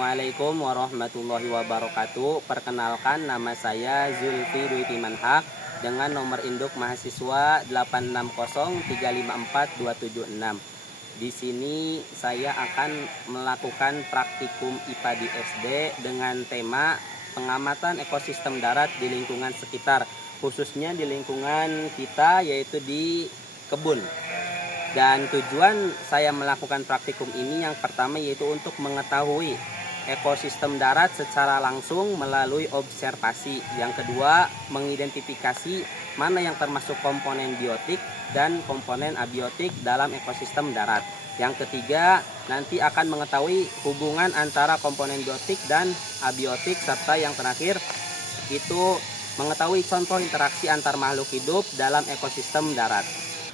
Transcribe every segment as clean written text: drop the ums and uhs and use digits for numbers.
Assalamualaikum warahmatullahi wabarakatuh. Perkenalkan, nama saya Zulfi Dwi Pimanhak dengan nomor induk mahasiswa 860354276. Di sini saya akan melakukan praktikum IPA di SD dengan tema pengamatan ekosistem darat di lingkungan sekitar, khususnya di lingkungan kita yaitu di kebun. Dan tujuan saya melakukan praktikum ini yang pertama yaitu untuk mengetahui ekosistem darat secara langsung melalui observasi. Yang kedua, mengidentifikasi mana yang termasuk komponen biotik dan komponen abiotik dalam ekosistem darat. Yang ketiga, nanti akan mengetahui hubungan antara komponen biotik dan abiotik, serta yang terakhir itu mengetahui contoh interaksi antar makhluk hidup dalam ekosistem darat.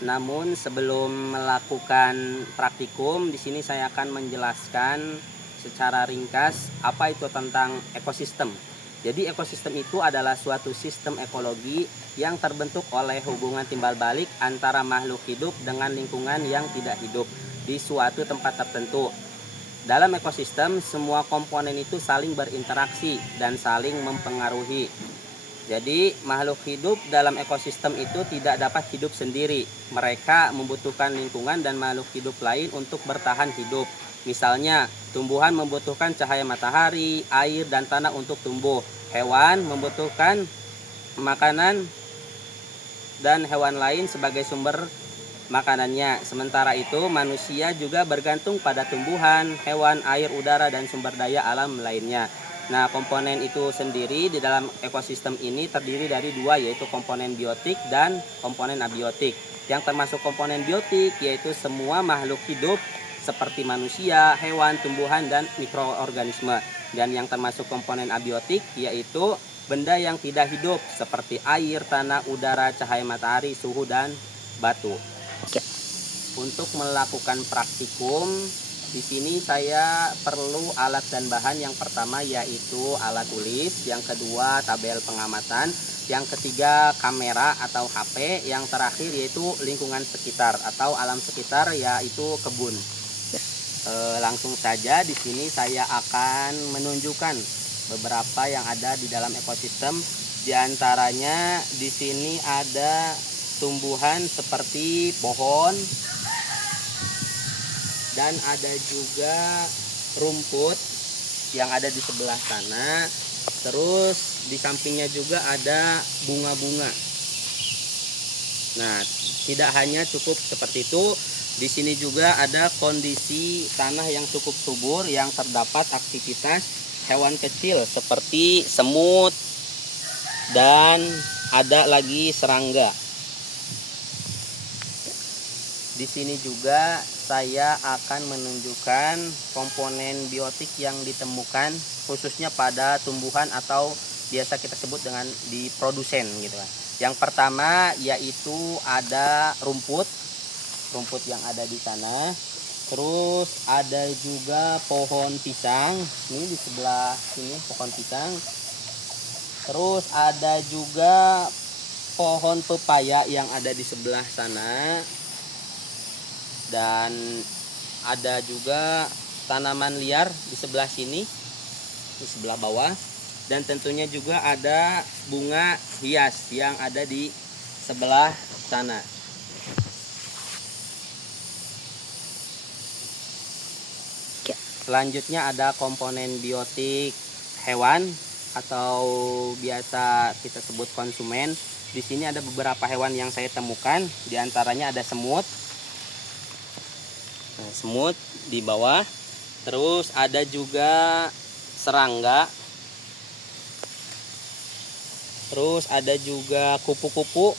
Namun sebelum melakukan praktikum, di sini saya akan menjelaskan secara ringkas apa itu tentang ekosistem. Jadi ekosistem itu adalah suatu sistem ekologi yang terbentuk oleh hubungan timbal balik antara makhluk hidup dengan lingkungan yang tidak hidup di suatu tempat tertentu. Dalam ekosistem, semua komponen itu saling berinteraksi dan saling mempengaruhi. Jadi makhluk hidup dalam ekosistem itu tidak dapat hidup sendiri. Mereka membutuhkan lingkungan dan makhluk hidup lain untuk bertahan hidup. Misalnya, tumbuhan membutuhkan cahaya matahari, air, dan tanah untuk tumbuh. Hewan membutuhkan makanan dan hewan lain sebagai sumber makanannya. Sementara itu, manusia juga bergantung pada tumbuhan, hewan, air, udara, dan sumber daya alam lainnya. Nah, komponen itu sendiri di dalam ekosistem ini terdiri dari dua, yaitu komponen biotik dan komponen abiotik. Yang termasuk komponen biotik yaitu semua makhluk hidup seperti manusia, hewan, tumbuhan, dan mikroorganisme. Dan yang termasuk komponen abiotik yaitu benda yang tidak hidup seperti air, tanah, udara, cahaya matahari, suhu, dan batu. Untuk melakukan praktikum, di sini saya perlu alat dan bahan. Yang pertama yaitu alat tulis, yang kedua tabel pengamatan, yang ketiga kamera atau HP, yang terakhir yaitu lingkungan sekitar atau alam sekitar yaitu kebun. Langsung saja di sini saya akan menunjukkan beberapa yang ada di dalam ekosistem. Di antaranya di sini ada tumbuhan seperti pohon, dan ada juga rumput yang ada di sebelah sana. Terus di sampingnya juga ada bunga-bunga. Nah, tidak hanya cukup seperti itu, di sini juga ada kondisi tanah yang cukup subur yang terdapat aktivitas hewan kecil seperti semut dan ada lagi serangga. Di sini juga saya akan menunjukkan komponen biotik yang ditemukan khususnya pada tumbuhan atau biasa kita sebut dengan di produsen gitu kan. Yang pertama yaitu ada rumput yang ada di sana. Terus ada juga pohon pisang. Ini di sebelah sini pohon pisang. Terus ada juga pohon pepaya yang ada di sebelah sana. Dan ada juga tanaman liar di sebelah sini, di sebelah bawah. Dan tentunya juga ada bunga hias yang ada di sebelah sana. Selanjutnya ada komponen biotik hewan atau biasa kita sebut konsumen. Di sini ada beberapa hewan yang saya temukan, di antaranya ada semut. Nah, semut di bawah. Terus ada juga serangga. Terus ada juga kupu-kupu.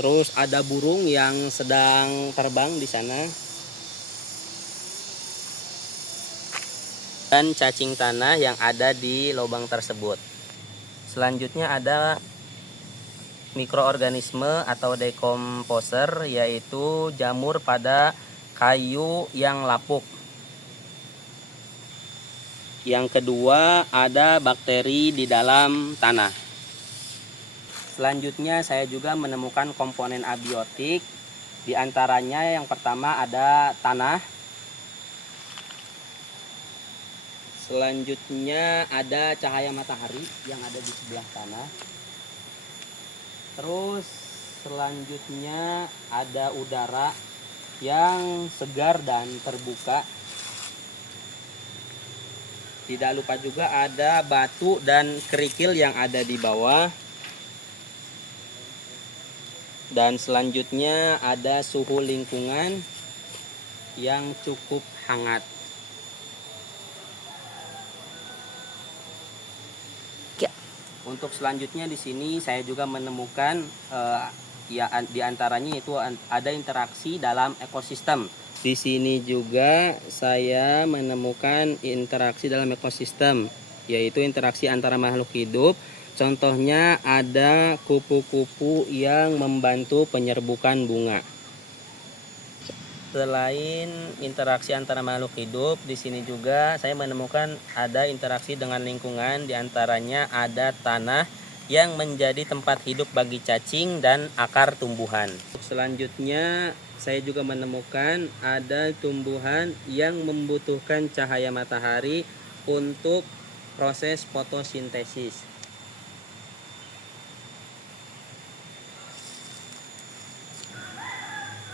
Terus ada burung yang sedang terbang di sana. Dan cacing tanah yang ada di lubang tersebut. Selanjutnya ada mikroorganisme atau dekomposer, yaitu jamur pada kayu yang lapuk. Yang kedua ada bakteri di dalam tanah. Selanjutnya saya juga menemukan komponen abiotik. Di antaranya yang pertama ada tanah, Selanjutnya ada cahaya matahari yang ada di sebelah tanah. Terus selanjutnya ada udara yang segar dan terbuka. Tidak lupa juga ada batu dan kerikil yang ada di bawah. Dan selanjutnya ada suhu lingkungan yang cukup hangat. Untuk selanjutnya di sini saya juga menemukan ya di antaranya itu ada interaksi dalam ekosistem. Di sini juga saya menemukan interaksi dalam ekosistem, yaitu interaksi antara makhluk hidup. Contohnya ada kupu-kupu yang membantu penyerbukan bunga. Selain interaksi antara makhluk hidup, di sini juga saya menemukan ada interaksi dengan lingkungan, di antaranya ada tanah yang menjadi tempat hidup bagi cacing dan akar tumbuhan. Selanjutnya saya juga menemukan ada tumbuhan yang membutuhkan cahaya matahari untuk proses fotosintesis.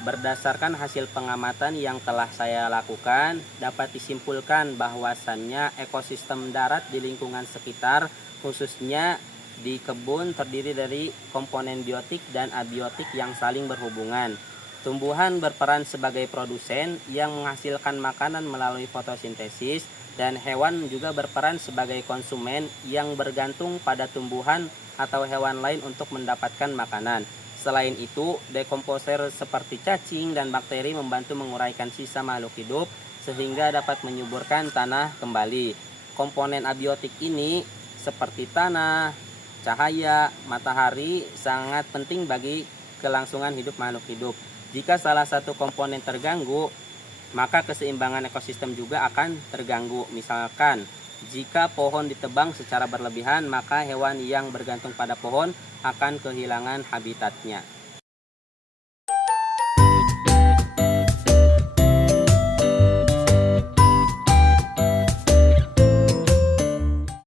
Berdasarkan hasil pengamatan yang telah saya lakukan, dapat disimpulkan bahwasannya ekosistem darat di lingkungan sekitar, khususnya di kebun, terdiri dari komponen biotik dan abiotik yang saling berhubungan. Tumbuhan berperan sebagai produsen yang menghasilkan makanan melalui fotosintesis, dan hewan juga berperan sebagai konsumen yang bergantung pada tumbuhan atau hewan lain untuk mendapatkan makanan. Selain itu, dekomposer seperti cacing dan bakteri membantu menguraikan sisa makhluk hidup sehingga dapat menyuburkan tanah kembali. Komponen abiotik ini seperti tanah, cahaya, matahari sangat penting bagi kelangsungan hidup makhluk hidup. Jika salah satu komponen terganggu, maka keseimbangan ekosistem juga akan terganggu. Misalkan, jika pohon ditebang secara berlebihan, maka hewan yang bergantung pada pohon akan kehilangan habitatnya.